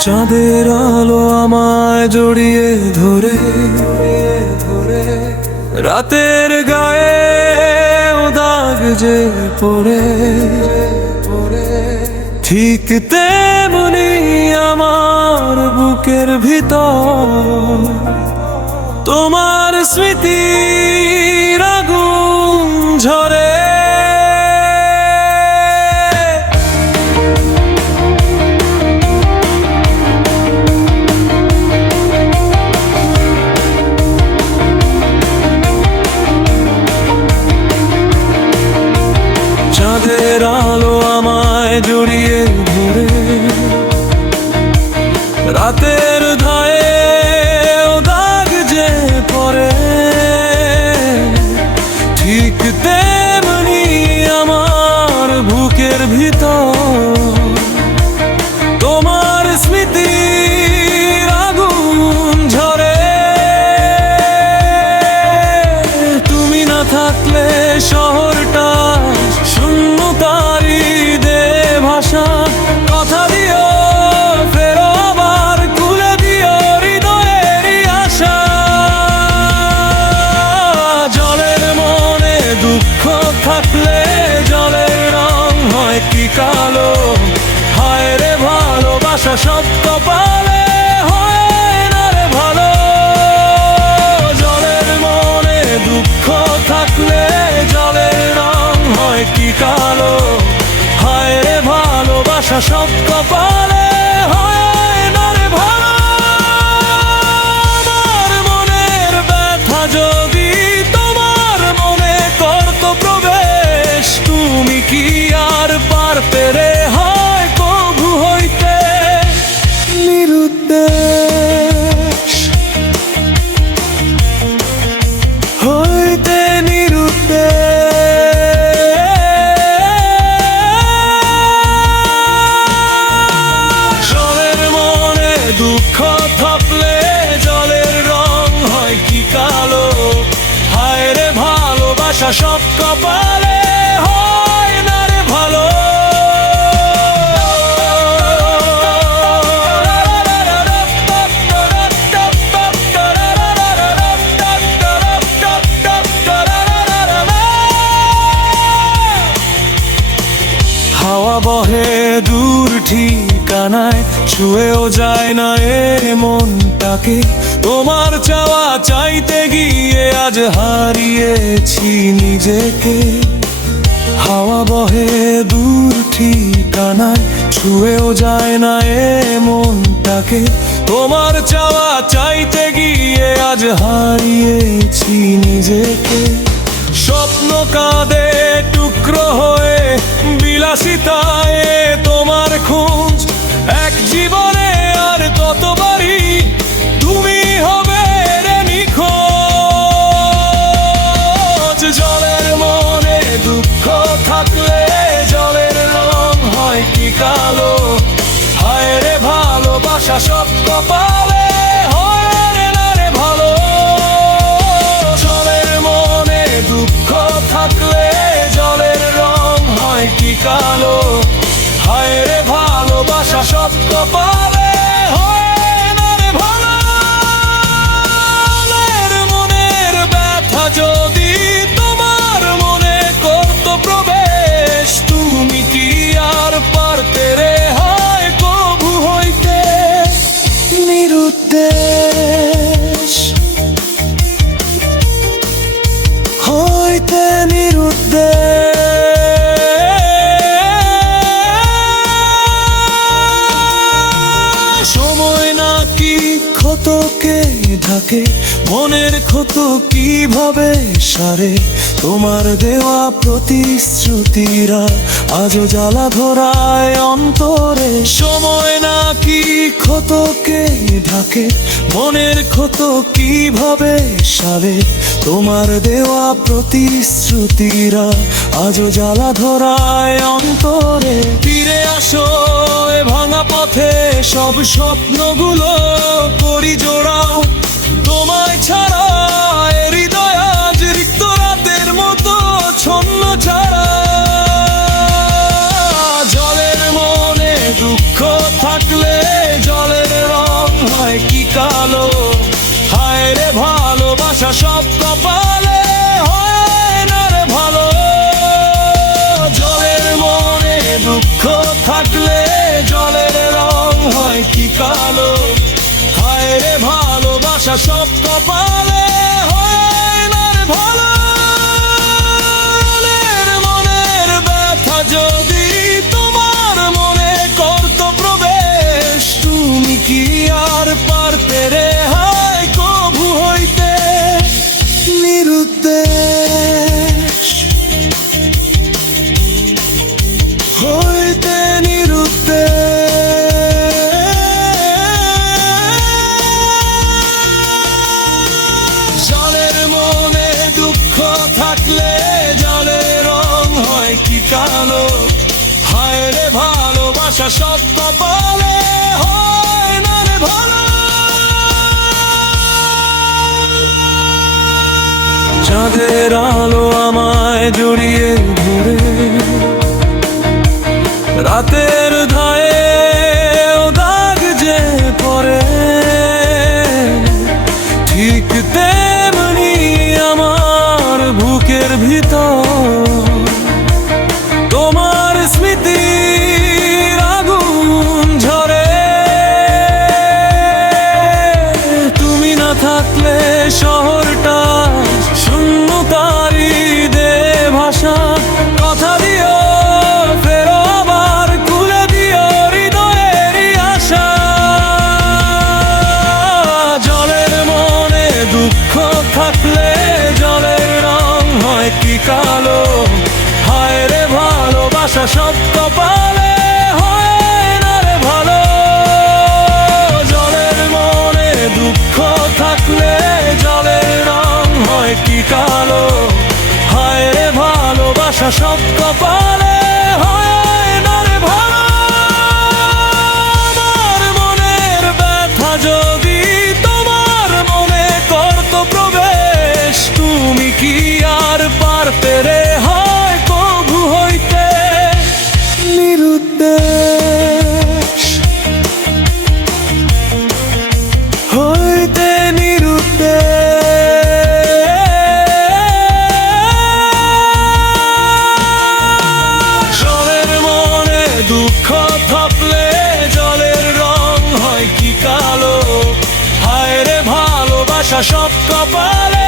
চাঁদের আলো আমায় জড়িয়ে ধরে ধরে রাতের গায়ে দাগ যে পড়ে পড়ে ঠিক তেমনি আমার বুকের ভিতর তোমার স্মৃতির থাকলে শহরটা শূন্যতারি দে ভাষা কথা দিও দিও জলের মনে দুঃখ থাকলে জলের রং হয় কালো? হায় রে ভালোবাসা সত্য ভালোবাসা সব কপালে কপালে হয় না রে ভালো। হাওয়া বহে দূর ঠিকানায় ছুঁয়েও যায় না এ মনটাকে। তোমার চাওয়া চাইতে গিয়ে আজ হারিয়েছি নিজেকে। হাওয়া বহে দূর ঠিকানায়, ছুঁয়েও যায় না এ মনটাকে। তোমার চাওয়া চাইতে গিয়ে আজ হারিয়েছি নিজেকে। স্বপ্ন কাঁদে টুকরো হয়ে, বিলাসিতায় সব কপালে হয় না রে ভালো। জলের মনে দুঃখ থাকলে জলের রং হয় কি কালো? হায় রে ভালোবাসা সব কপালে ক্ষতকে ঢাকে মনের ক্ষত কীভাবে সারে? তোমার দেওয়া প্রতিশ্রুতিরা আজও জ্বালা ধরায় অন্তরে। সময় নাকি ক্ষতকে ঢাকে। মনের ক্ষত কীভাবে সারে? তোমার দেওয়া প্রতিশ্রুতিরা আজও জ্বালা ধরায় অন্তরে। ফিরে আসো এ ভাঙা পথে। সব স্বপ্নগুলো করি জোড়াও। তোমায় ছাড়া হৃদয় আজ রিক্ত রাতের মতো, ছন্ন ছাড়া। জলের মনে দুঃখ থাকলে জলের রং হয় কি কালো। হায় রে ভালোবাসা, সব কপালে হয় না রে ভালো। জলের মনে দুঃখ থাকলে কালো। হায় রে ভালোবাসা সব কপাল। কালো হায় রে ভালোবাসা, সব কপালে হয় না রে ভালো। চাঁদের আলো আমায় জড়িয়ে ঘুরে রাতের ধায়ে দাগ যে পরে ঠিক তেমনি আমার বুকের ভিতর şah সময় কি কালো? হায় রে ভালোবাসা সব কপাল। সব কপালে